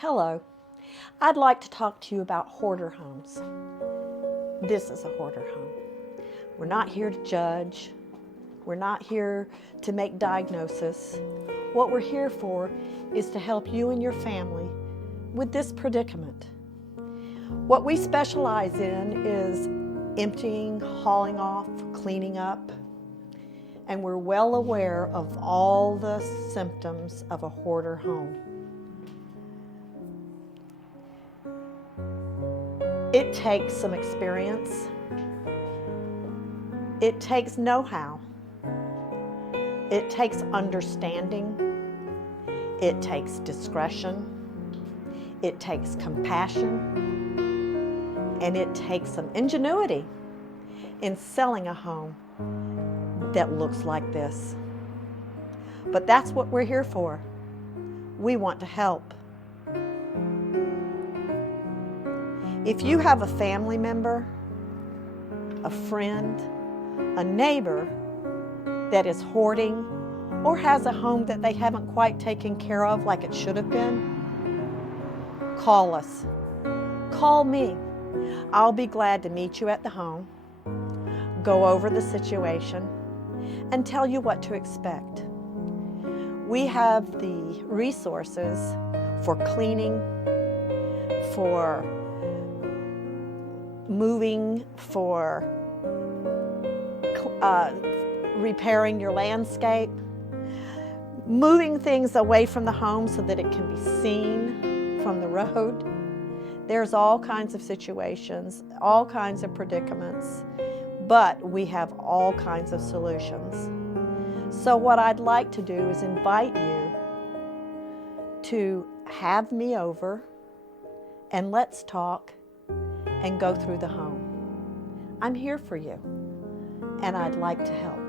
Hello, I'd like to talk to you about hoarder homes. This is a hoarder home. We're not here to judge. We're not here to make diagnosis. What we're here for is to help you and your family with this predicament. What we specialize in is emptying, hauling off, cleaning up, and we're well aware of all the symptoms of a hoarder home. It takes some experience. It takes know-how. It takes understanding. It takes discretion. It takes compassion. And it takes some ingenuity in selling a home that looks like this. But that's what we're here for. We want to help. If you have a family member, a friend, a neighbor that is hoarding or has a home that they haven't quite taken care of like it should have been, call us. Call me. I'll be glad to meet you at the home, go over the situation, and tell you what to expect. We have the resources for cleaning, for moving, for repairing your landscape, moving things away from the home so that it can be seen from the road. There's all kinds of situations, all kinds of predicaments, but we have all kinds of solutions. So what I'd like to do is invite you to have me over and let's talk and go through the home. I'm here for you, and I'd like to help.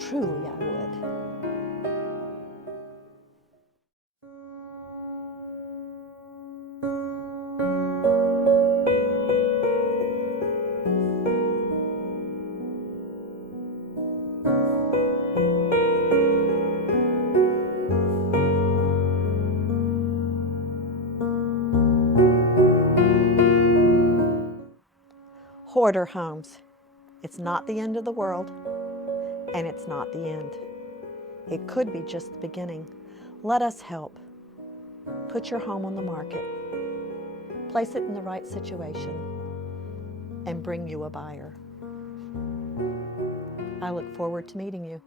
Truly, I would. Hoarder homes. It's not the end of the world, and it's not the end. It could be just the beginning. Let us help. Put your home on the market. Place it in the right situation, and bring you a buyer. I look forward to meeting you.